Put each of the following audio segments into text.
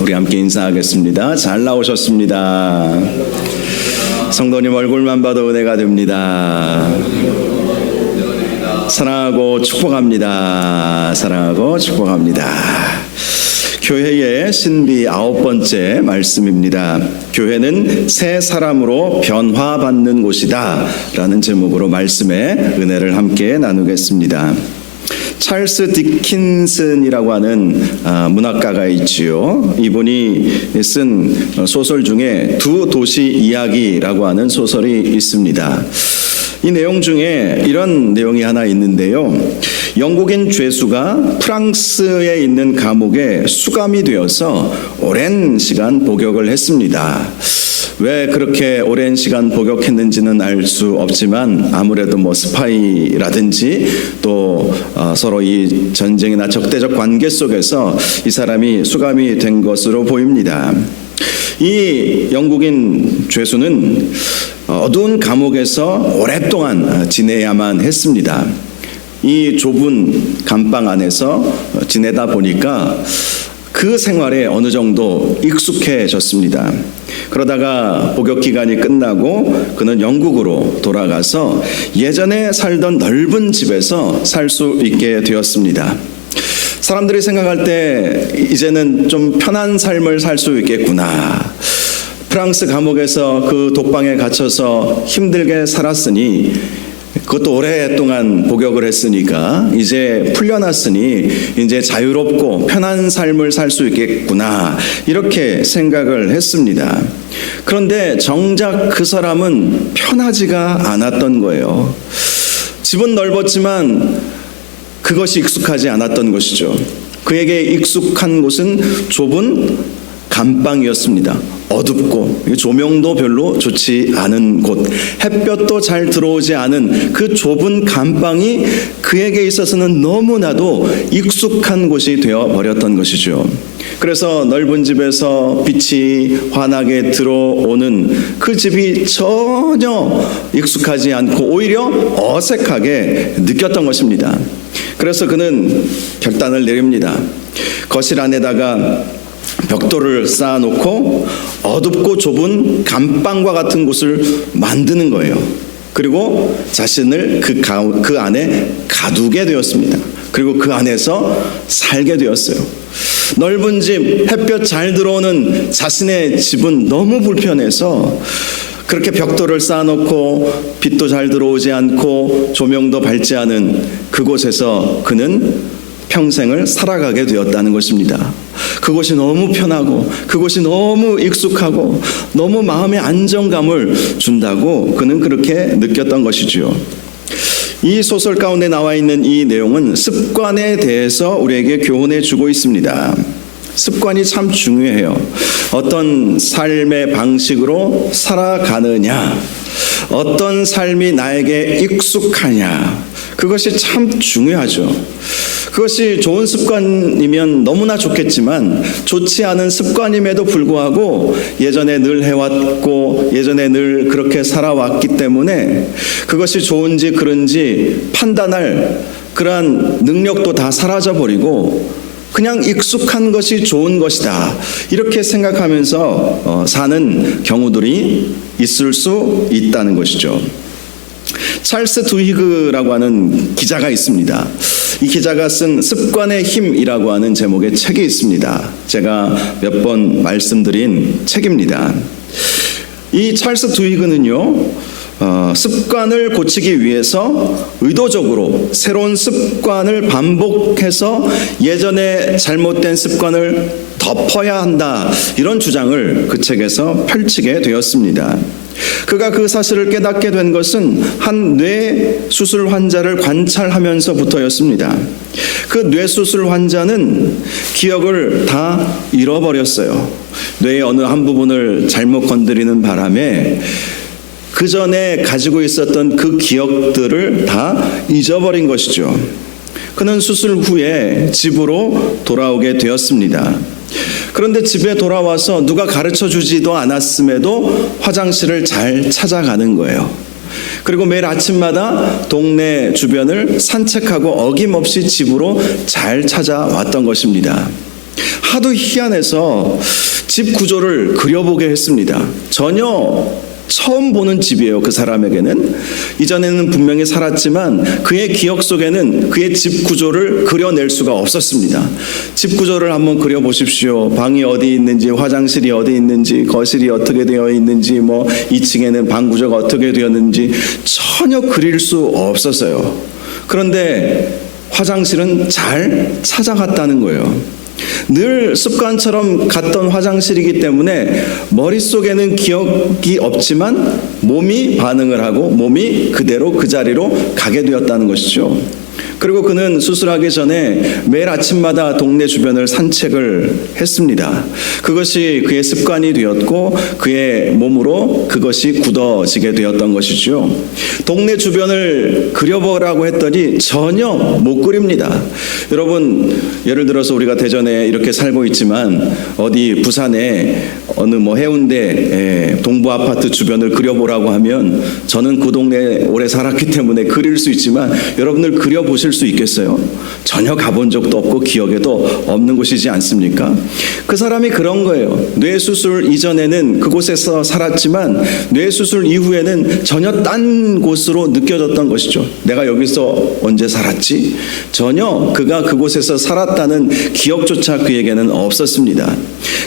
우리 함께 인사하겠습니다. 잘 나오셨습니다. 성도님 얼굴만 봐도 은혜가 됩니다. 사랑하고 축복합니다. 사랑하고 축복합니다. 교회의 신비 9번째 말씀입니다. 교회는 새 사람으로 변화받는 곳이다 라는 제목으로 말씀의 은혜를 함께 나누겠습니다. 찰스 디킨슨이라고 하는 문학가가 있지요. 이분이 쓴 소설 중에 두 도시 이야기라고 하는 소설이 있습니다. 이 내용 중에 이런 내용이 하나 있는데요. 영국인 죄수가 프랑스에 있는 감옥에 수감이 되어서 오랜 시간 복역을 했습니다. 왜 그렇게 오랜 시간 복역했는지는 알 수 없지만 아무래도 스파이라든지 또 서로 이 전쟁이나 적대적 관계 속에서 이 사람이 수감이 된 것으로 보입니다. 이 영국인 죄수는 어두운 감옥에서 오랫동안 지내야만 했습니다. 이 좁은 감방 안에서 지내다 보니까 그 생활에 어느 정도 익숙해졌습니다. 그러다가 복역 기간이 끝나고 그는 영국으로 돌아가서 예전에 살던 넓은 집에서 살 수 있게 되었습니다. 사람들이 생각할 때 이제는 좀 편한 삶을 살 수 있겠구나. 프랑스 감옥에서 그 독방에 갇혀서 힘들게 살았으니 그것도 오랫동안 복역을 했으니까 이제 풀려났으니 이제 자유롭고 편한 삶을 살 수 있겠구나 이렇게 생각을 했습니다. 그런데 정작 그 사람은 편하지가 않았던 거예요. 집은 넓었지만 그것이 익숙하지 않았던 것이죠. 그에게 익숙한 곳은 좁은 감방이었습니다. 어둡고 조명도 별로 좋지 않은 곳, 햇볕도 잘 들어오지 않은 그 좁은 감방이 그에게 있어서는 너무나도 익숙한 곳이 되어버렸던 것이죠. 그래서 넓은 집에서 빛이 환하게 들어오는 그 집이 전혀 익숙하지 않고 오히려 어색하게 느꼈던 것입니다. 그래서 그는 결단을 내립니다. 거실 안에다가 벽돌을 쌓아놓고 어둡고 좁은 감방과 같은 곳을 만드는 거예요. 그리고 자신을 그 안에 가두게 되었습니다. 그리고 그 안에서 살게 되었어요. 넓은 집, 햇볕 잘 들어오는 자신의 집은 너무 불편해서 그렇게 벽돌을 쌓아놓고 빛도 잘 들어오지 않고 조명도 밝지 않은 그곳에서 그는 평생을 살아가게 되었다는 것입니다. 그곳이 너무 편하고 그곳이 너무 익숙하고 너무 마음의 안정감을 준다고 그는 그렇게 느꼈던 것이지요. 이 소설 가운데 나와 있는 이 내용은 습관에 대해서 우리에게 교훈해 주고 있습니다. 습관이 참 중요해요. 어떤 삶의 방식으로 살아가느냐, 어떤 삶이 나에게 익숙하냐, 그것이 참 중요하죠. 그것이 좋은 습관이면 너무나 좋겠지만 좋지 않은 습관임에도 불구하고 예전에 늘 해왔고 예전에 늘 그렇게 살아왔기 때문에 그것이 좋은지 그런지 판단할 그러한 능력도 다 사라져버리고 그냥 익숙한 것이 좋은 것이다 이렇게 생각하면서 사는 경우들이 있을 수 있다는 것이죠. 찰스 두히그라고 하는 기자가 있습니다. 이 기자가 쓴 습관의 힘이라고 하는 제목의 책이 있습니다. 제가 몇 번 말씀드린 책입니다. 이 찰스 두히그는요, 습관을 고치기 위해서 의도적으로 새로운 습관을 반복해서 예전에 잘못된 습관을 덮어야 한다 이런 주장을 그 책에서 펼치게 되었습니다. 그가 그 사실을 깨닫게 된 것은 한 뇌수술 환자를 관찰하면서부터였습니다. 그 뇌수술 환자는 기억을 다 잃어버렸어요. 뇌의 어느 한 부분을 잘못 건드리는 바람에 그 전에 가지고 있었던 그 기억들을 다 잊어버린 것이죠. 그는 수술 후에 집으로 돌아오게 되었습니다. 그런데 집에 돌아와서 누가 가르쳐주지도 않았음에도 화장실을 잘 찾아가는 거예요. 그리고 매일 아침마다 동네 주변을 산책하고 어김없이 집으로 잘 찾아왔던 것입니다. 하도 희한해서 집 구조를 그려보게 했습니다. 전혀 처음 보는 집이에요. 그 사람에게는. 이전에는 분명히 살았지만 그의 기억 속에는 그의 집 구조를 그려낼 수가 없었습니다. 집 구조를 한번 그려보십시오. 방이 어디 있는지, 화장실이 어디 있는지, 거실이 어떻게 되어 있는지, 2층에는 방 구조가 어떻게 되었는지 전혀 그릴 수 없었어요. 그런데 화장실은 잘 찾아갔다는 거예요. 늘 습관처럼 갔던 화장실이기 때문에 머릿속에는 기억이 없지만 몸이 반응을 하고 몸이 그대로 그 자리로 가게 되었다는 것이죠. 그리고 그는 수술하기 전에 매일 아침마다 동네 주변을 산책을 했습니다. 그것이 그의 습관이 되었고 그의 몸으로 그것이 굳어지게 되었던 것이죠. 동네 주변을 그려보라고 했더니 전혀 못 그립니다. 여러분, 예를 들어서 우리가 대전에 이렇게 살고 있지만 어디 부산에 어느 해운대 동부 아파트 주변을 그려보라고 하면 저는 그 동네에 오래 살았기 때문에 그릴 수 있지만 여러분들 그려보실 수 있겠어요? 전혀 가본 적도 없고 기억에도 없는 곳이지 않습니까? 그 사람이 그런 거예요. 뇌수술 이전에는 그곳에서 살았지만 뇌수술 이후에는 전혀 딴 곳으로 느껴졌던 것이죠. 내가 여기서 언제 살았지? 전혀 그가 그곳에서 살았다는 기억조차 그에게는 없었습니다.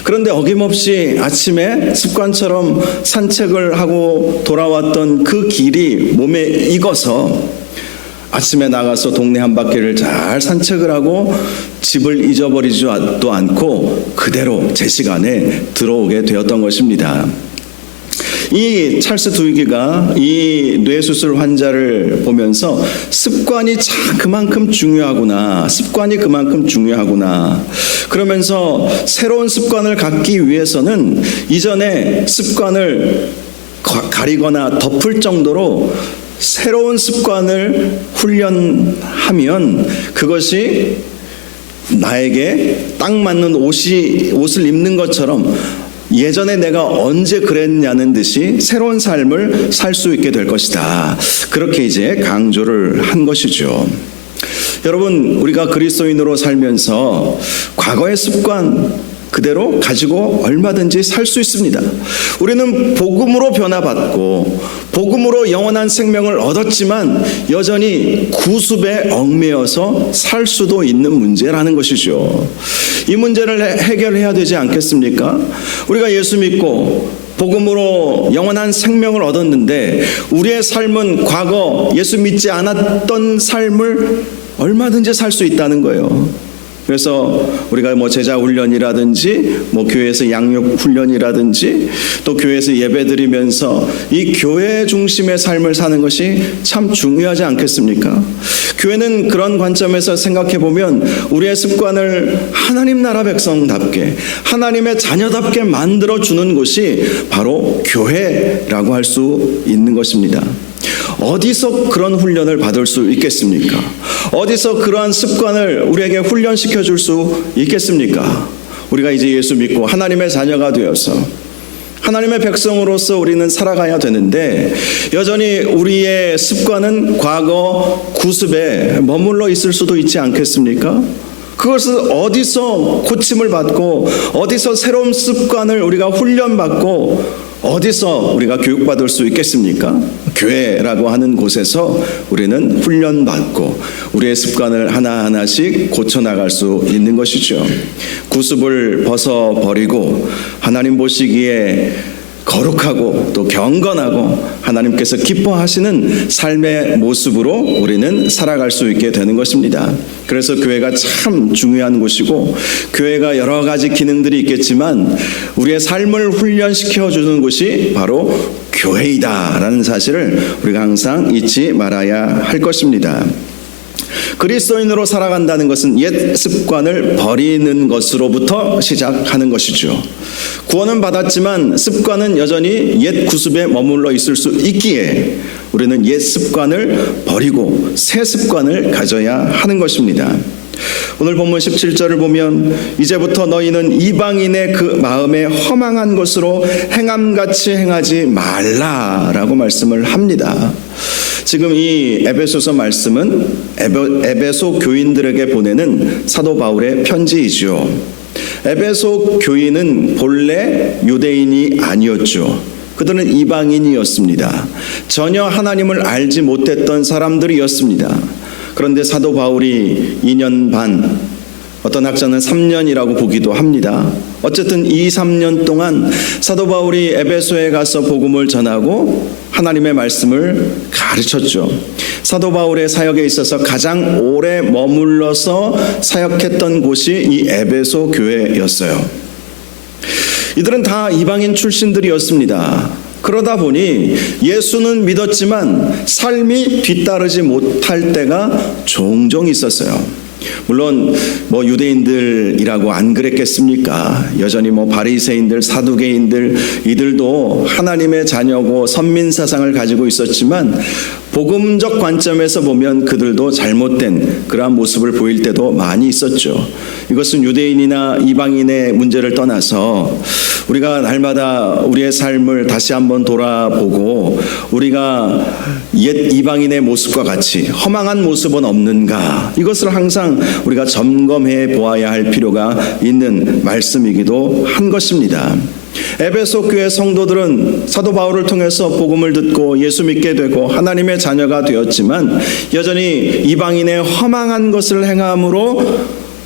그런데 어김없이 아침에 습관처럼 산책을 하고 돌아왔던 그 길이 몸에 익어서 아침에 나가서 동네 한 바퀴를 잘 산책을 하고 집을 잊어버리지도 않고 그대로 제 시간에 들어오게 되었던 것입니다. 이 찰스 두이기가 이 뇌수술 환자를 보면서 습관이 참 그만큼 중요하구나. 습관이 그만큼 중요하구나. 그러면서 새로운 습관을 갖기 위해서는 이전에 습관을 가리거나 덮을 정도로 새로운 습관을 훈련하면 그것이 나에게 딱 맞는 옷을 입는 것처럼 예전에 내가 언제 그랬냐는 듯이 새로운 삶을 살 수 있게 될 것이다. 그렇게 이제 강조를 한 것이죠. 여러분, 우리가 그리스도인으로 살면서 과거의 습관 그대로 가지고 얼마든지 살 수 있습니다. 우리는 복음으로 변화받고 복음으로 영원한 생명을 얻었지만 여전히 구습에 얽매여서 살 수도 있는 문제라는 것이죠. 이 문제를 해결해야 되지 않겠습니까? 우리가 예수 믿고 복음으로 영원한 생명을 얻었는데 우리의 삶은 과거 예수 믿지 않았던 삶을 얼마든지 살 수 있다는 거예요. 그래서 우리가 제자 훈련이라든지 교회에서 양육 훈련이라든지 또 교회에서 예배드리면서 이 교회 중심의 삶을 사는 것이 참 중요하지 않겠습니까? 교회는 그런 관점에서 생각해 보면 우리의 습관을 하나님 나라 백성답게 하나님의 자녀답게 만들어 주는 곳이 바로 교회라고 할 수 있는 것입니다. 어디서 그런 훈련을 받을 수 있겠습니까? 어디서 그러한 습관을 우리에게 훈련시켜 줄 수 있겠습니까? 우리가 이제 예수 믿고 하나님의 자녀가 되어서 하나님의 백성으로서 우리는 살아가야 되는데 여전히 우리의 습관은 과거 구습에 머물러 있을 수도 있지 않겠습니까? 그것을 어디서 고침을 받고 어디서 새로운 습관을 우리가 훈련받고 어디서 우리가 교육받을 수 있겠습니까? 교회라고 하는 곳에서 우리는 훈련받고 우리의 습관을 하나하나씩 고쳐나갈 수 있는 것이죠. 구습을 벗어버리고 하나님 보시기에 거룩하고 또 경건하고 하나님께서 기뻐하시는 삶의 모습으로 우리는 살아갈 수 있게 되는 것입니다. 그래서 교회가 참 중요한 곳이고 교회가 여러 가지 기능들이 있겠지만 우리의 삶을 훈련시켜 주는 곳이 바로 교회이다라는 사실을 우리가 항상 잊지 말아야 할 것입니다. 그리스도인으로 살아간다는 것은 옛 습관을 버리는 것으로부터 시작하는 것이죠. 구원은 받았지만 습관은 여전히 옛 구습에 머물러 있을 수 있기에 우리는 옛 습관을 버리고 새 습관을 가져야 하는 것입니다. 오늘 본문 17절을 보면 이제부터 너희는 이방인의 그 마음에 허망한 것으로 행함같이 행하지 말라라고 말씀을 합니다. 지금 이 에베소서 말씀은 에베소 교인들에게 보내는 사도 바울의 편지이죠. 에베소 교인은 본래 유대인이 아니었죠. 그들은 이방인이었습니다. 전혀 하나님을 알지 못했던 사람들이었습니다. 그런데 사도 바울이 2년 반, 어떤 학자는 3년이라고 보기도 합니다. 어쨌든 2-3년 동안 사도 바울이 에베소에 가서 복음을 전하고 하나님의 말씀을 가르쳤죠. 사도 바울의 사역에 있어서 가장 오래 머물러서 사역했던 곳이 이 에베소 교회였어요. 이들은 다 이방인 출신들이었습니다. 그러다 보니 예수는 믿었지만 삶이 뒤따르지 못할 때가 종종 있었어요. 물론 유대인들이라고 안 그랬겠습니까? 여전히 바리새인들, 사두개인들 이들도 하나님의 자녀고 선민 사상을 가지고 있었지만 복음적 관점에서 보면 그들도 잘못된 그러한 모습을 보일 때도 많이 있었죠. 이것은 유대인이나 이방인의 문제를 떠나서 우리가 날마다 우리의 삶을 다시 한번 돌아보고 우리가 옛 이방인의 모습과 같이 허망한 모습은 없는가, 이것을 항상 우리가 점검해 보아야 할 필요가 있는 말씀이기도 한 것입니다. 에베소 교회 성도들은 사도 바울을 통해서 복음을 듣고 예수 믿게 되고 하나님의 자녀가 되었지만 여전히 이방인의 허망한 것을 행함으로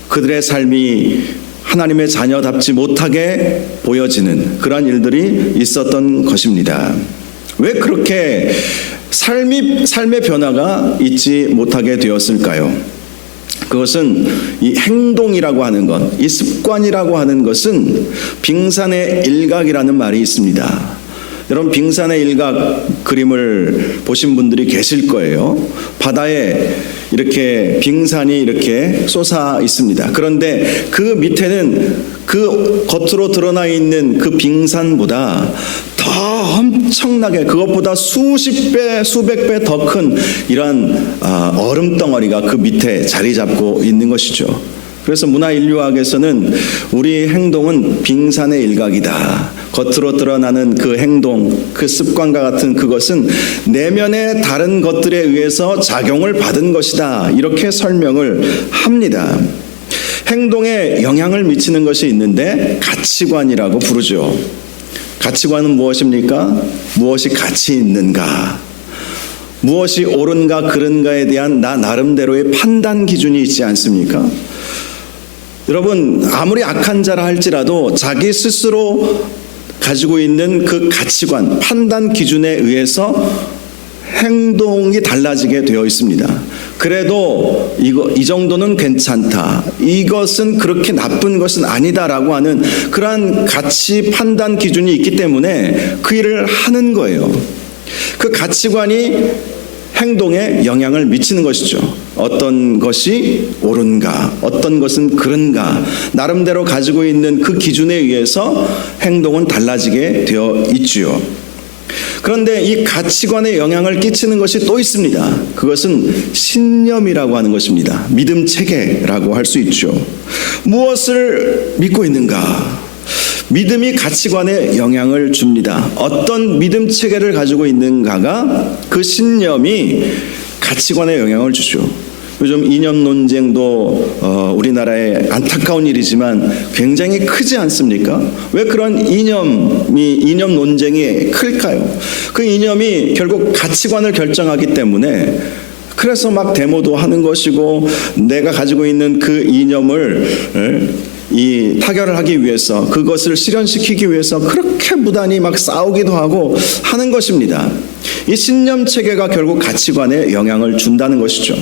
그들의 삶이 하나님의 자녀답지 못하게 보여지는 그러한 일들이 있었던 것입니다. 왜 그렇게 삶의 변화가 있지 못하게 되었을까요? 그것은 이 행동이라고 하는 것, 이 습관이라고 하는 것은 빙산의 일각이라는 말이 있습니다. 여러분, 빙산의 일각 그림을 보신 분들이 계실 거예요. 바다에 이렇게 빙산이 이렇게 솟아 있습니다. 그런데 그 밑에는 그 겉으로 드러나 있는 그 빙산보다 더 엄청나게, 그것보다 수십 배, 수백 배 더 큰 이러한 얼음 덩어리가 그 밑에 자리 잡고 있는 것이죠. 그래서 문화인류학에서는 우리 행동은 빙산의 일각이다. 겉으로 드러나는 그 행동, 그 습관과 같은 그것은 내면의 다른 것들에 의해서 작용을 받은 것이다. 이렇게 설명을 합니다. 행동에 영향을 미치는 것이 있는데 가치관이라고 부르죠. 가치관은 무엇입니까? 무엇이 가치 있는가? 무엇이 옳은가 그른가에 대한 나 나름대로의 판단 기준이 있지 않습니까? 여러분, 아무리 악한 자라 할지라도 자기 스스로 가지고 있는 그 가치관, 판단 기준에 의해서 행동이 달라지게 되어 있습니다. 그래도 이 정도는 괜찮다, 이것은 그렇게 나쁜 것은 아니다라고 하는 그러한 가치 판단 기준이 있기 때문에 그 일을 하는 거예요. 그 가치관이 행동에 영향을 미치는 것이죠. 어떤 것이 옳은가, 어떤 것은 그른가, 나름대로 가지고 있는 그 기준에 의해서 행동은 달라지게 되어 있지요. 그런데 이 가치관에 영향을 끼치는 것이 또 있습니다. 그것은 신념이라고 하는 것입니다. 믿음 체계라고 할 수 있죠. 무엇을 믿고 있는가? 믿음이 가치관에 영향을 줍니다. 어떤 믿음 체계를 가지고 있는가가, 그 신념이 가치관에 영향을 주죠. 요즘 이념 논쟁도 우리나라의 안타까운 일이지만 굉장히 크지 않습니까? 왜 그런 이념 논쟁이 클까요? 그 이념이 결국 가치관을 결정하기 때문에, 그래서 막 데모도 하는 것이고, 내가 가지고 있는 그 이념을 타결을 하기 위해서, 그것을 실현시키기 위해서 그렇게 무단히 막 싸우기도 하고 하는 것입니다. 이 신념 체계가 결국 가치관에 영향을 준다는 것이죠.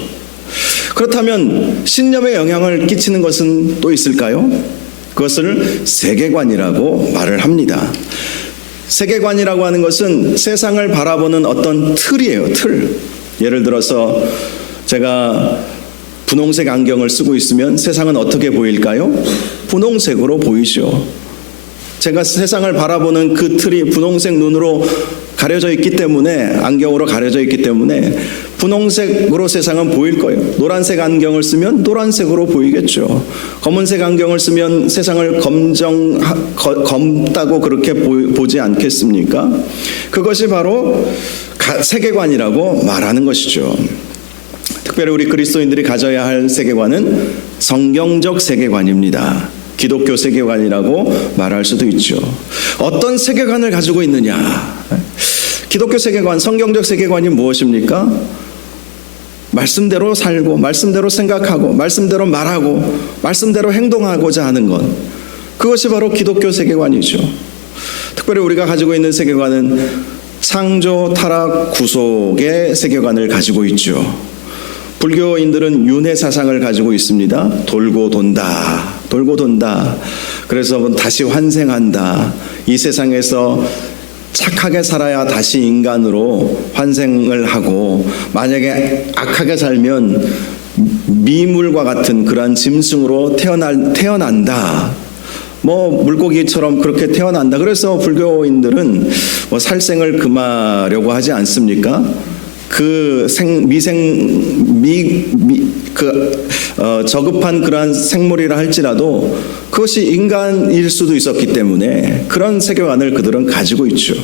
그렇다면 신념에 영향을 끼치는 것은 또 있을까요? 그것을 세계관이라고 말을 합니다. 세계관이라고 하는 것은 세상을 바라보는 어떤 틀이에요. 틀. 예를 들어서 제가 분홍색 안경을 쓰고 있으면 세상은 어떻게 보일까요? 분홍색으로 보이죠. 제가 세상을 바라보는 그 틀이 분홍색 눈으로 가려져 있기 때문에, 안경으로 가려져 있기 때문에 분홍색으로 세상은 보일 거예요. 노란색 안경을 쓰면 노란색으로 보이겠죠. 검은색 안경을 쓰면 세상을 검다고 그렇게 보지 않겠습니까? 그것이 바로 세계관이라고 말하는 것이죠. 특별히 우리 그리스도인들이 가져야 할 세계관은 성경적 세계관입니다. 기독교 세계관이라고 말할 수도 있죠. 어떤 세계관을 가지고 있느냐? 기독교 세계관, 성경적 세계관이 무엇입니까? 말씀대로 살고, 말씀대로 생각하고, 말씀대로 말하고, 말씀대로 행동하고자 하는 것. 그것이 바로 기독교 세계관이죠. 특별히 우리가 가지고 있는 세계관은 창조, 타락, 구속의 세계관을 가지고 있죠. 불교인들은 윤회 사상을 가지고 있습니다. 돌고 돈다, 돌고 돈다. 그래서 다시 환생한다. 이 세상에서 착하게 살아야 다시 인간으로 환생을 하고, 만약에 악하게 살면 미물과 같은 그러한 짐승으로 태어난다. 물고기처럼 그렇게 태어난다. 그래서 불교인들은 살생을 금하려고 하지 않습니까? 저급한 그러한 생물이라 할지라도 그것이 인간일 수도 있었기 때문에 그런 세계관을 그들은 가지고 있죠.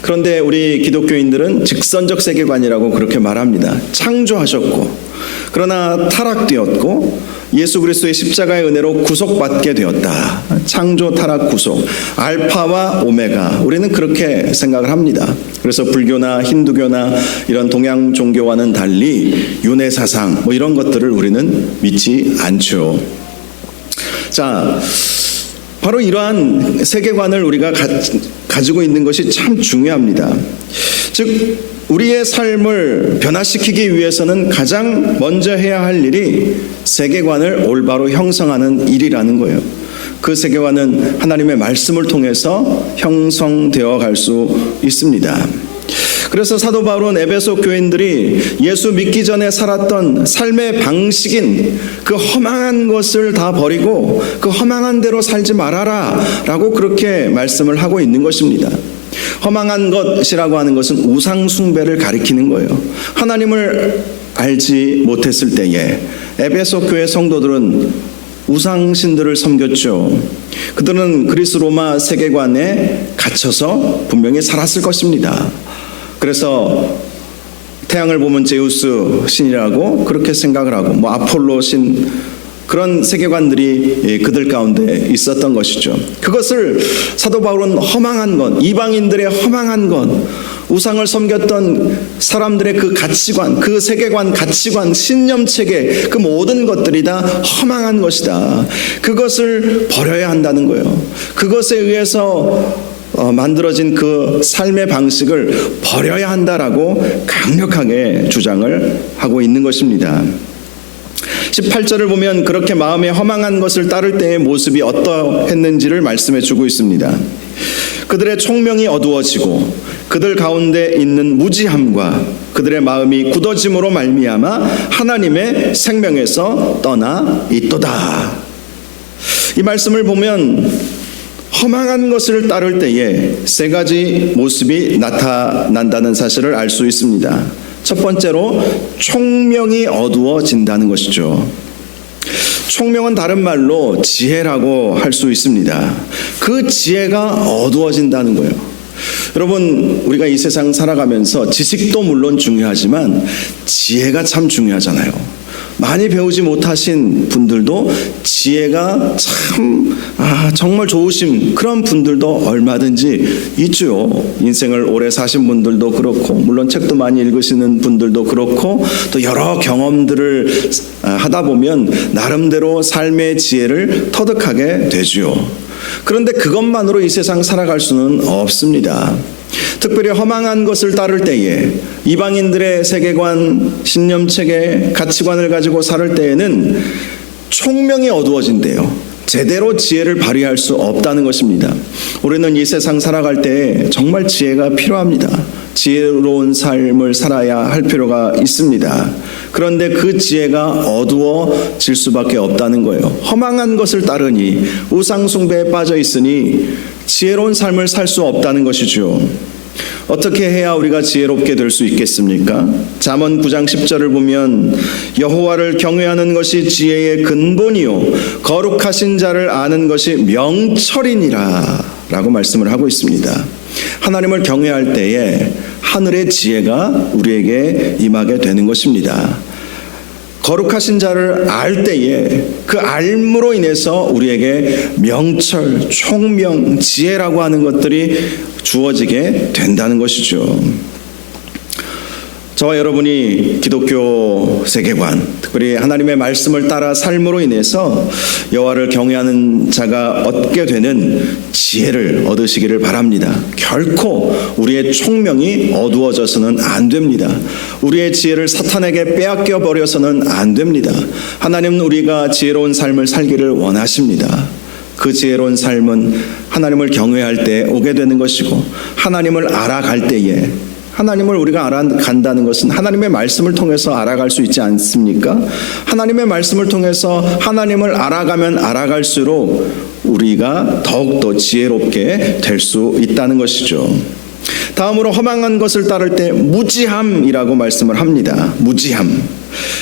그런데 우리 기독교인들은 직선적 세계관이라고 그렇게 말합니다. 창조하셨고, 그러나 타락되었고, 예수 그리스도의 십자가의 은혜로 구속받게 되었다. 창조, 타락, 구속, 알파와 오메가. 우리는 그렇게 생각을 합니다. 그래서 불교나 힌두교나 이런 동양 종교와는 달리 윤회 사상 이런 것들을 우리는 믿지 않죠. 자, 바로 이러한 세계관을 우리가 가지고 있는 것이 참 중요합니다. 즉, 우리의 삶을 변화시키기 위해서는 가장 먼저 해야 할 일이 세계관을 올바로 형성하는 일이라는 거예요. 그 세계관은 하나님의 말씀을 통해서 형성되어 갈 수 있습니다. 그래서 사도 바울은 에베소 교인들이 예수 믿기 전에 살았던 삶의 방식인 그 허망한 것을 다 버리고 그 허망한 대로 살지 말아라 라고 그렇게 말씀을 하고 있는 것입니다. 허망한 것이라고 하는 것은 우상 숭배를 가리키는 거예요. 하나님을 알지 못했을 때에 에베소 교회 성도들은 우상신들을 섬겼죠. 그들은 그리스 로마 세계관에 갇혀서 분명히 살았을 것입니다. 그래서 태양을 보면 제우스 신이라고 그렇게 생각을 하고, 아폴로 신, 그런 세계관들이 그들 가운데 있었던 것이죠. 그것을 사도 바울은 허망한 것, 이방인들의 허망한 것, 우상을 섬겼던 사람들의 그 가치관, 그 세계관, 가치관, 신념체계, 그 모든 것들이 다 허망한 것이다. 그것을 버려야 한다는 거예요. 그것에 의해서 만들어진 그 삶의 방식을 버려야 한다라고 강력하게 주장을 하고 있는 것입니다. 18절을 보면 그렇게 마음에 허망한 것을 따를 때의 모습이 어떠했는지를 말씀해 주고 있습니다. 그들의 총명이 어두워지고 그들 가운데 있는 무지함과 그들의 마음이 굳어짐으로 말미암아 하나님의 생명에서 떠나 있도다. 이 말씀을 보면 허망한 것을 따를 때에 세 가지 모습이 나타난다는 사실을 알 수 있습니다. 첫 번째로 총명이 어두워진다는 것이죠. 총명은 다른 말로 지혜라고 할 수 있습니다. 그 지혜가 어두워진다는 거예요. 여러분, 우리가 이 세상 살아가면서 지식도 물론 중요하지만 지혜가 참 중요하잖아요. 많이 배우지 못하신 분들도 지혜가 참 정말 좋으신 그런 분들도 얼마든지 있죠. 인생을 오래 사신 분들도 그렇고, 물론 책도 많이 읽으시는 분들도 그렇고, 또 여러 경험들을 하다 보면 나름대로 삶의 지혜를 터득하게 되죠. 그런데 그것만으로 이 세상 살아갈 수는 없습니다. 특별히 허망한 것을 따를 때에, 이방인들의 세계관, 신념체계, 가치관을 가지고 살 때에는 총명이 어두워진대요. 제대로 지혜를 발휘할 수 없다는 것입니다. 우리는 이 세상 살아갈 때 정말 지혜가 필요합니다. 지혜로운 삶을 살아야 할 필요가 있습니다. 그런데 그 지혜가 어두워질 수밖에 없다는 거예요. 허망한 것을 따르니, 우상 숭배에 빠져 있으니 지혜로운 삶을 살 수 없다는 것이죠. 어떻게 해야 우리가 지혜롭게 될 수 있겠습니까? 잠언 9장 10절을 보면 여호와를 경외하는 것이 지혜의 근본이요 거룩하신 자를 아는 것이 명철이니라 라고 말씀을 하고 있습니다. 하나님을 경외할 때에 하늘의 지혜가 우리에게 임하게 되는 것입니다. 거룩하신 자를 알 때에 그 알므로 인해서 우리에게 명철, 총명, 지혜라고 하는 것들이 주어지게 된다는 것이죠. 저와 여러분이 기독교 세계관, 특별히 하나님의 말씀을 따라 삶으로 인해서 여호와를 경외하는 자가 얻게 되는 지혜를 얻으시기를 바랍니다. 결코 우리의 총명이 어두워져서는 안 됩니다. 우리의 지혜를 사탄에게 빼앗겨 버려서는 안 됩니다. 하나님은 우리가 지혜로운 삶을 살기를 원하십니다. 그 지혜로운 삶은 하나님을 경외할 때 오게 되는 것이고, 하나님을 알아갈 때에, 하나님을 우리가 알아간다는 것은 하나님의 말씀을 통해서 알아갈 수 있지 않습니까? 하나님의 말씀을 통해서 하나님을 알아가면 알아갈수록 우리가 더욱더 지혜롭게 될 수 있다는 것이죠. 다음으로 허망한 것을 따를 때 무지함이라고 말씀을 합니다. 무지함.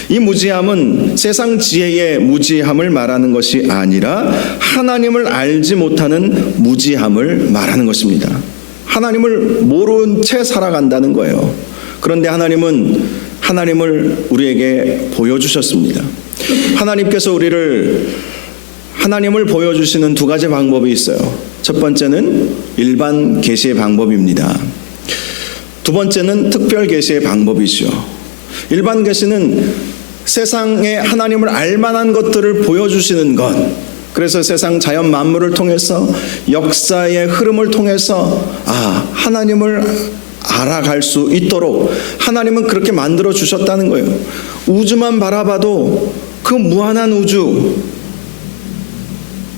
이 무지함은 세상 지혜의 무지함을 말하는 것이 아니라 하나님을 알지 못하는 무지함을 말하는 것입니다. 하나님을 모른 채 살아간다는 거예요. 그런데 하나님은 하나님을 우리에게 보여주셨습니다. 하나님께서 하나님을 보여주시는 두 가지 방법이 있어요. 첫 번째는 일반 계시의 방법입니다. 두 번째는 특별 계시의 방법이죠. 일반 계시는 세상에 하나님을 알만한 것들을 보여주시는 것, 그래서 세상 자연 만물을 통해서, 역사의 흐름을 통해서 하나님을 알아갈 수 있도록 하나님은 그렇게 만들어 주셨다는 거예요. 우주만 바라봐도 그 무한한 우주,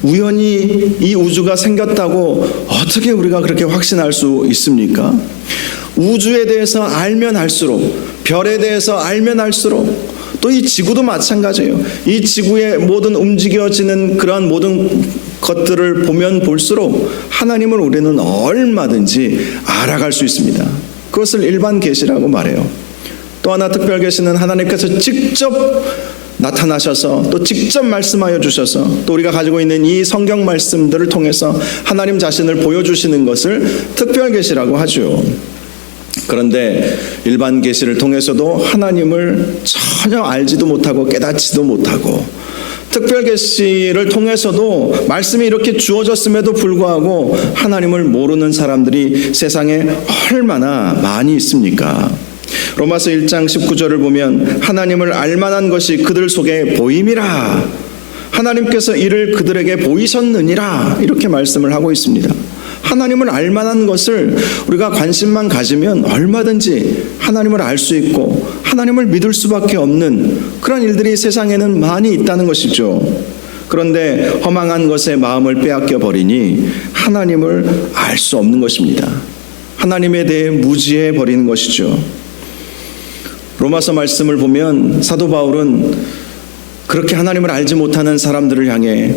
우연히 이 우주가 생겼다고 어떻게 우리가 그렇게 확신할 수 있습니까? 우주에 대해서 알면 알수록, 별에 대해서 알면 알수록, 또 이 지구도 마찬가지예요. 이 지구의 모든 움직여지는 그러한 모든 것들을 보면 볼수록 하나님을 우리는 얼마든지 알아갈 수 있습니다. 그것을 일반 계시라고 말해요. 또 하나 특별 계시는 하나님께서 직접 나타나셔서 또 직접 말씀하여 주셔서 또 우리가 가지고 있는 이 성경 말씀들을 통해서 하나님 자신을 보여주시는 것을 특별 계시라고 하죠. 그런데 일반 계시를 통해서도 하나님을 전혀 알지도 못하고 깨닫지도 못하고, 특별 계시를 통해서도 말씀이 이렇게 주어졌음에도 불구하고 하나님을 모르는 사람들이 세상에 얼마나 많이 있습니까? 로마서 1장 19절을 보면 하나님을 알만한 것이 그들 속에 보임이라, 하나님께서 이를 그들에게 보이셨느니라, 이렇게 말씀을 하고 있습니다. 하나님을 알만한 것을 우리가 관심만 가지면 얼마든지 하나님을 알 수 있고 하나님을 믿을 수밖에 없는 그런 일들이 세상에는 많이 있다는 것이죠. 그런데 허망한 것에 마음을 빼앗겨 버리니 하나님을 알 수 없는 것입니다. 하나님에 대해 무지해 버리는 것이죠. 로마서 말씀을 보면 사도 바울은 그렇게 하나님을 알지 못하는 사람들을 향해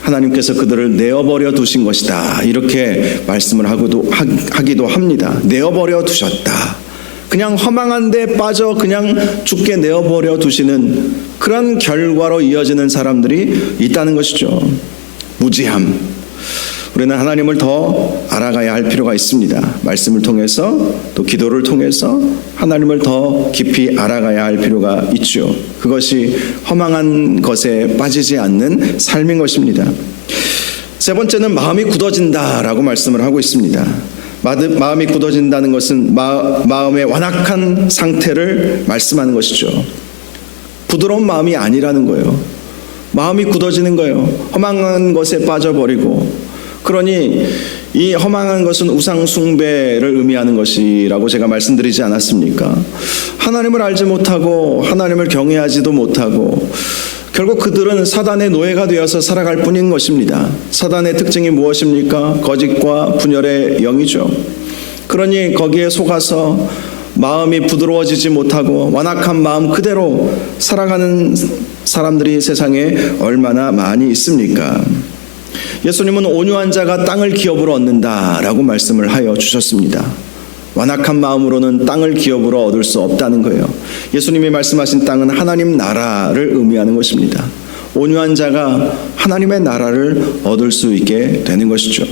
하나님께서 그들을 내어버려 두신 것이다, 이렇게 말씀을 하기도 합니다. 내어버려 두셨다. 그냥 허망한 데 빠져 그냥 죽게 내어버려 두시는 그런 결과로 이어지는 사람들이 있다는 것이죠. 무지함. 우리는 하나님을 더 알아가야 할 필요가 있습니다. 말씀을 통해서 또 기도를 통해서 하나님을 더 깊이 알아가야 할 필요가 있죠. 그것이 허망한 것에 빠지지 않는 삶인 것입니다. 세 번째는 마음이 굳어진다라고 말씀을 하고 있습니다. 마음이 굳어진다는 것은 마음의 완악한 상태를 말씀하는 것이죠. 부드러운 마음이 아니라는 거예요. 마음이 굳어지는 거예요. 허망한 것에 빠져버리고, 그러니 이 허망한 것은 우상 숭배를 의미하는 것이라고 제가 말씀드리지 않았습니까? 하나님을 알지 못하고 하나님을 경외하지도 못하고 결국 그들은 사단의 노예가 되어서 살아갈 뿐인 것입니다. 사단의 특징이 무엇입니까? 거짓과 분열의 영이죠. 그러니 거기에 속아서 마음이 부드러워지지 못하고 완악한 마음 그대로 살아가는 사람들이 세상에 얼마나 많이 있습니까? 예수님은 온유한 자가 땅을 기업으로 얻는다라고 말씀을 하여 주셨습니다. 완악한 마음으로는 땅을 기업으로 얻을 수 없다는 거예요. 예수님이 말씀하신 땅은 하나님 나라를 의미하는 것입니다. 온유한 자가 하나님의 나라를 얻을 수 있게 되는 것이죠.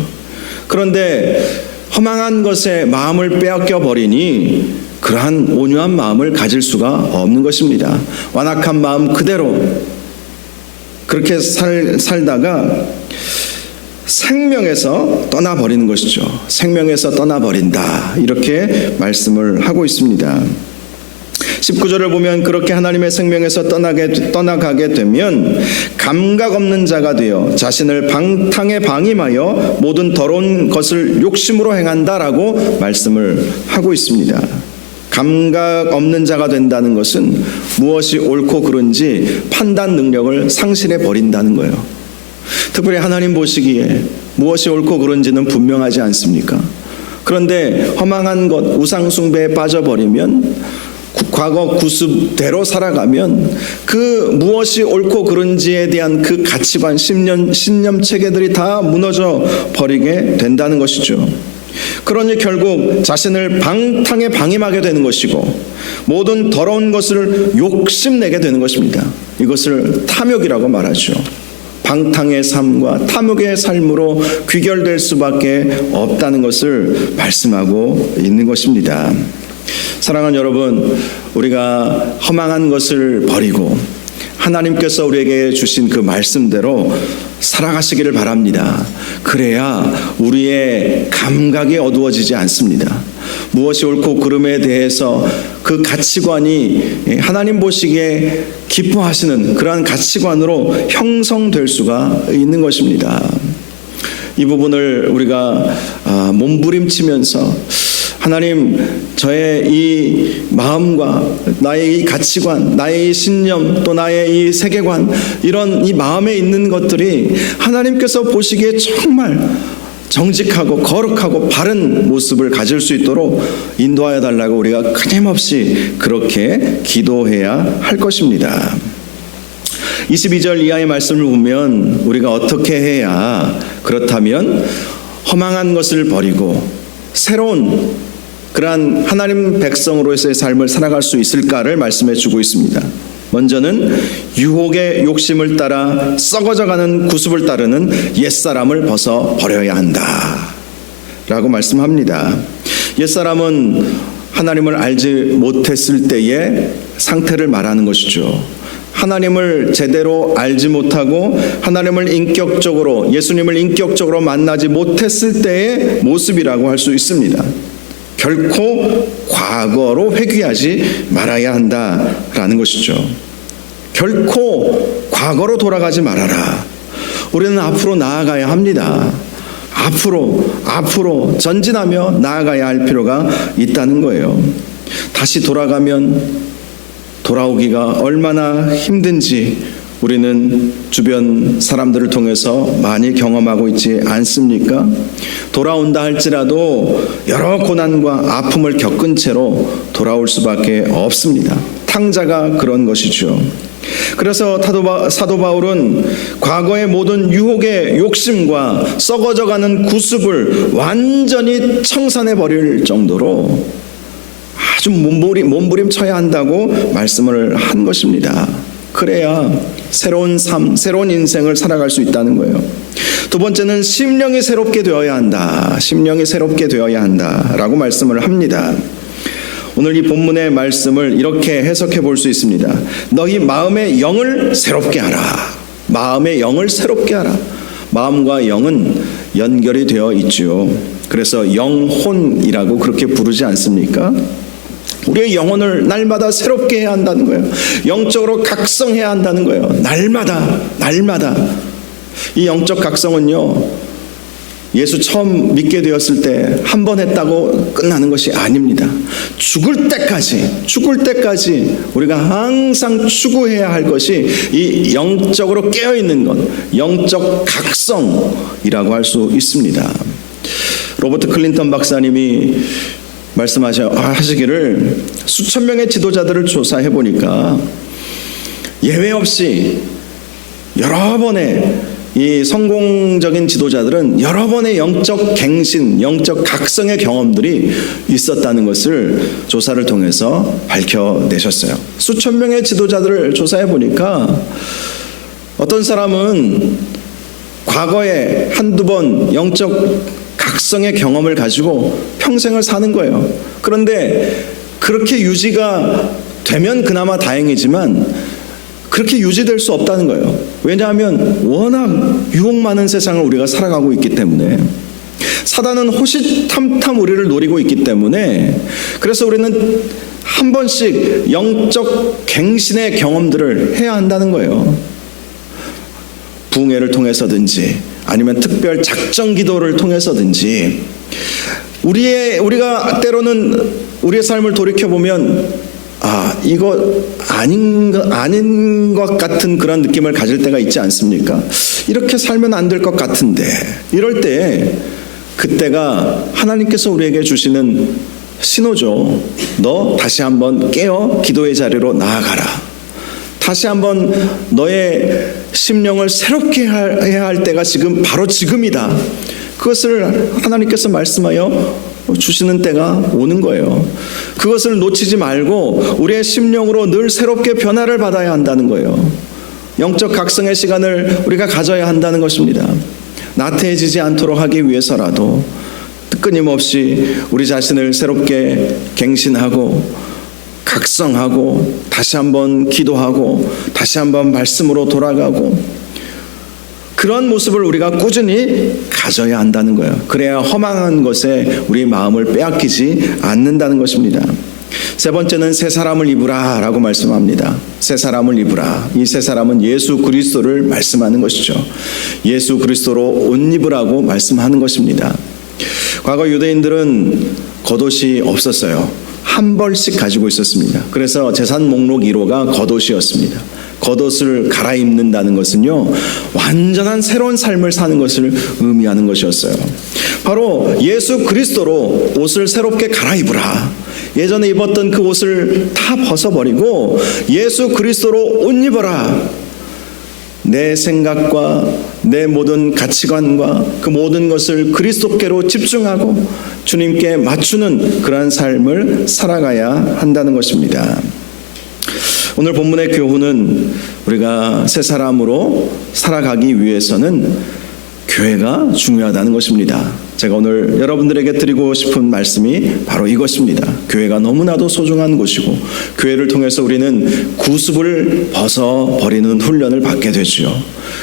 그런데 허망한 것에 마음을 빼앗겨 버리니 그러한 온유한 마음을 가질 수가 없는 것입니다. 완악한 마음 그대로 그렇게 살다가 생명에서 떠나버리는 것이죠. 생명에서 떠나버린다, 이렇게 말씀을 하고 있습니다. 19절을 보면 그렇게 하나님의 생명에서 떠나가게 되면 감각 없는 자가 되어 자신을 방탕에 방임하여 모든 더러운 것을 욕심으로 행한다라고 말씀을 하고 있습니다. 감각 없는 자가 된다는 것은 무엇이 옳고 그른지 판단 능력을 상실해 버린다는 거예요. 특별히 하나님 보시기에 무엇이 옳고 그른지는 분명하지 않습니까? 그런데 허망한 것, 우상 숭배에 빠져버리면, 과거 구습대로 살아가면 그 무엇이 옳고 그른지에 대한 그 가치관, 신념 체계들이 다 무너져 버리게 된다는 것이죠. 그러니 결국 자신을 방탕에 방임하게 되는 것이고 모든 더러운 것을 욕심내게 되는 것입니다. 이것을 탐욕이라고 말하죠. 방탕의 삶과 탐욕의 삶으로 귀결될 수밖에 없다는 것을 말씀하고 있는 것입니다. 사랑하는 여러분, 우리가 허망한 것을 버리고 하나님께서 우리에게 주신 그 말씀대로 살아가시기를 바랍니다. 그래야 우리의 감각이 어두워지지 않습니다. 무엇이 옳고 그름에 대해서 그 가치관이 하나님 보시기에 기뻐하시는 그러한 가치관으로 형성될 수가 있는 것입니다. 이 부분을 우리가 몸부림치면서 하나님, 저의 이 마음과 나의 이 가치관, 나의 이 신념, 또 나의 이 세계관, 이런 이 마음에 있는 것들이 하나님께서 보시기에 정말 정직하고 거룩하고 바른 모습을 가질 수 있도록 인도하여 달라고 우리가 끊임없이 그렇게 기도해야 할 것입니다. 22절 이하의 말씀을 보면 우리가 어떻게 해야 그렇다면 허망한 것을 버리고 새로운 그러한 하나님 백성으로서의 삶을 살아갈 수 있을까를 말씀해 주고 있습니다. 먼저는 유혹의 욕심을 따라 썩어져가는 구습을 따르는 옛사람을 벗어 버려야 한다 라고 말씀합니다. 옛사람은 하나님을 알지 못했을 때의 상태를 말하는 것이죠. 하나님을 제대로 알지 못하고 하나님을 인격적으로, 예수님을 인격적으로 만나지 못했을 때의 모습이라고 할 수 있습니다. 결코 과거로 회귀하지 말아야 한다라는 것이죠. 결코 과거로 돌아가지 말아라. 우리는 앞으로 나아가야 합니다. 앞으로 전진하며 나아가야 할 필요가 있다는 거예요. 다시 돌아가면 돌아오기가 얼마나 힘든지 우리는 주변 사람들을 통해서 많이 경험하고 있지 않습니까? 돌아온다 할지라도 여러 고난과 아픔을 겪은 채로 돌아올 수밖에 없습니다. 탕자가 그런 것이죠. 그래서 사도 바울은 과거의 모든 유혹의 욕심과 썩어져가는 구습을 완전히 청산해 버릴 정도로 아주 몸부림쳐야 한다고 말씀을 한 것입니다. 그래야 새로운 삶, 새로운 인생을 살아갈 수 있다는 거예요. 두 번째는 심령이 새롭게 되어야 한다. 심령이 새롭게 되어야 한다라고 말씀을 합니다. 오늘 이 본문의 말씀을 이렇게 해석해 볼 수 있습니다. 너희 마음의 영을 새롭게 하라. 마음의 영을 새롭게 하라. 마음과 영은 연결이 되어 있죠. 그래서 영혼이라고 그렇게 부르지 않습니까? 우리의 영혼을 날마다 새롭게 해야 한다는 거예요. 영적으로 각성해야 한다는 거예요. 날마다. 이 영적 각성은요, 예수 처음 믿게 되었을 때 한 번 했다고 끝나는 것이 아닙니다. 죽을 때까지 우리가 항상 추구해야 할 것이 이 영적으로 깨어있는 것, 영적 각성이라고 할 수 있습니다. 로버트 클린턴 박사님이 말씀하시기를 수천 명의 지도자들을 조사해 보니까 예외 없이 여러 번의 이 성공적인 지도자들은 여러 번의 영적 갱신, 영적 각성의 경험들이 있었다는 것을 조사를 통해서 밝혀내셨어요. 수천 명의 지도자들을 조사해 보니까 어떤 사람은 과거에 한두 번 영적 각성의 경험을 가지고 평생을 사는 거예요. 그런데 그렇게 유지가 되면 그나마 다행이지만 그렇게 유지될 수 없다는 거예요. 왜냐하면 워낙 유혹 많은 세상을 우리가 살아가고 있기 때문에, 사단은 호시탐탐 우리를 노리고 있기 때문에, 그래서 우리는 한 번씩 영적 갱신의 경험들을 해야 한다는 거예요. 부흥회를 통해서든지 아니면 특별 작정 기도를 통해서든지, 우리가 때로는 우리의 삶을 돌이켜보면 이거 아닌 것 같은 그런 느낌을 가질 때가 있지 않습니까? 이렇게 살면 안 될 것 같은데, 이럴 때 그때가 하나님께서 우리에게 주시는 신호죠. 너 다시 한번 깨어 기도의 자리로 나아가라. 다시 한번 너의 심령을 새롭게 해야 할 때가 바로 지금이다. 그것을 하나님께서 말씀하여 주시는 때가 오는 거예요. 그것을 놓치지 말고 우리의 심령으로 늘 새롭게 변화를 받아야 한다는 거예요. 영적 각성의 시간을 우리가 가져야 한다는 것입니다. 나태해지지 않도록 하기 위해서라도 끊임없이 우리 자신을 새롭게 갱신하고 각성하고 다시 한번 기도하고 다시 한번 말씀으로 돌아가고, 그런 모습을 우리가 꾸준히 가져야 한다는 거예요. 그래야 허망한 것에 우리 마음을 빼앗기지 않는다는 것입니다. 세 번째는 새 사람을 입으라 라고 말씀합니다. 새 사람을 입으라. 이 새 사람은 예수 그리스도를 말씀하는 것이죠. 예수 그리스도로 옷 입으라고 말씀하는 것입니다. 과거 유대인들은 겉옷이 없었어요. 한 벌씩 가지고 있었습니다. 그래서 재산 목록 1호가 겉옷이었습니다. 겉옷을 갈아입는다는 것은요, 완전한 새로운 삶을 사는 것을 의미하는 것이었어요. 바로 예수 그리스도로 옷을 새롭게 갈아입으라. 예전에 입었던 그 옷을 다 벗어버리고 예수 그리스도로 옷 입어라. 내 생각과 내 모든 가치관과 그 모든 것을 그리스도께로 집중하고 주님께 맞추는 그러한 삶을 살아가야 한다는 것입니다. 오늘 본문의 교훈은 우리가 새 사람으로 살아가기 위해서는 교회가 중요하다는 것입니다. 제가 오늘 여러분들에게 드리고 싶은 말씀이 바로 이것입니다. 교회가 너무나도 소중한 곳이고, 교회를 통해서 우리는 구습을 벗어버리는 훈련을 받게 되죠.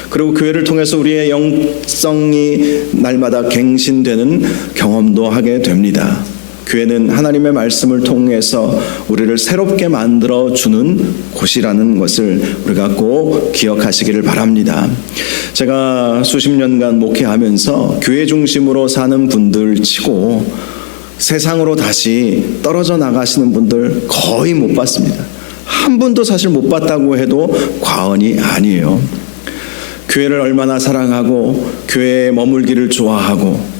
그리고 교회를 통해서 우리의 영성이 날마다 갱신되는 경험도 하게 됩니다. 교회는 하나님의 말씀을 통해서 우리를 새롭게 만들어주는 곳이라는 것을 우리가 꼭 기억하시기를 바랍니다. 제가 수십 년간 목회하면서 교회 중심으로 사는 분들 치고 세상으로 다시 떨어져 나가시는 분들 거의 못 봤습니다. 한 분도 사실 못 봤다고 해도 과언이 아니에요. 교회를 얼마나 사랑하고 교회에 머물기를 좋아하고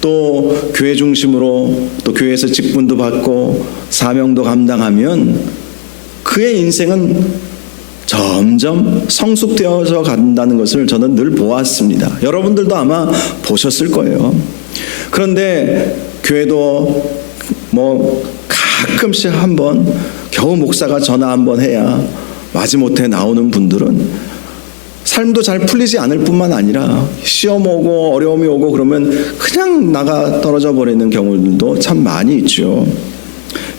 또 교회 중심으로 또 교회에서 직분도 받고 사명도 감당하면 그의 인생은 점점 성숙되어져 간다는 것을 저는 늘 보았습니다. 여러분들도 아마 보셨을 거예요. 그런데 교회도 가끔씩 한번 겨우 목사가 전화 한번 해야 마지못해 나오는 분들은 삶도 잘 풀리지 않을 뿐만 아니라 시험 오고 어려움이 오고 그러면 그냥 나가 떨어져 버리는 경우들도 참 많이 있죠.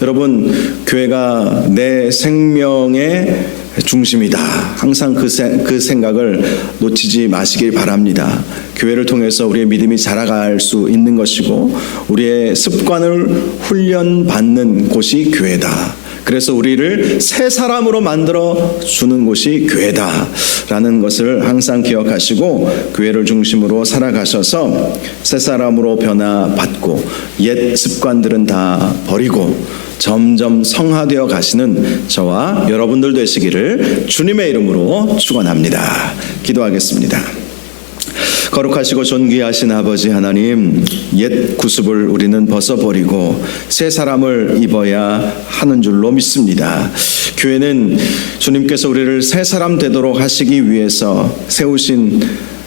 여러분, 교회가 내 생명의 중심이다. 항상 그 생각을 놓치지 마시길 바랍니다. 교회를 통해서 우리의 믿음이 자라갈 수 있는 것이고 우리의 습관을 훈련받는 곳이 교회다. 그래서 우리를 새 사람으로 만들어 주는 곳이 교회다라는 것을 항상 기억하시고 교회를 중심으로 살아가셔서 새 사람으로 변화받고 옛 습관들은 다 버리고 점점 성화되어 가시는 저와 여러분들 되시기를 주님의 이름으로 축원합니다. 기도하겠습니다. 거룩하시고 존귀하신 아버지 하나님, 옛 구습을 우리는 벗어버리고 새 사람을 입어야 하는 줄로 믿습니다. 교회는 주님께서 우리를 새 사람 되도록 하시기 위해서 세우신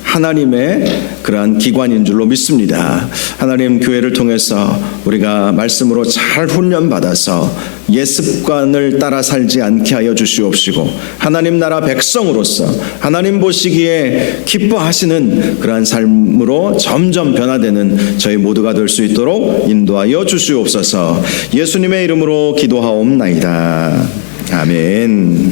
하나님의 그러한 기관인 줄로 믿습니다. 하나님, 교회를 통해서 우리가 말씀으로 잘 훈련받아서 예습관을 따라 살지 않게 하여 주시옵시고, 하나님 나라 백성으로서 하나님 보시기에 기뻐하시는 그러한 삶으로 점점 변화되는 저희 모두가 될 수 있도록 인도하여 주시옵소서. 예수님의 이름으로 기도하옵나이다. 아멘.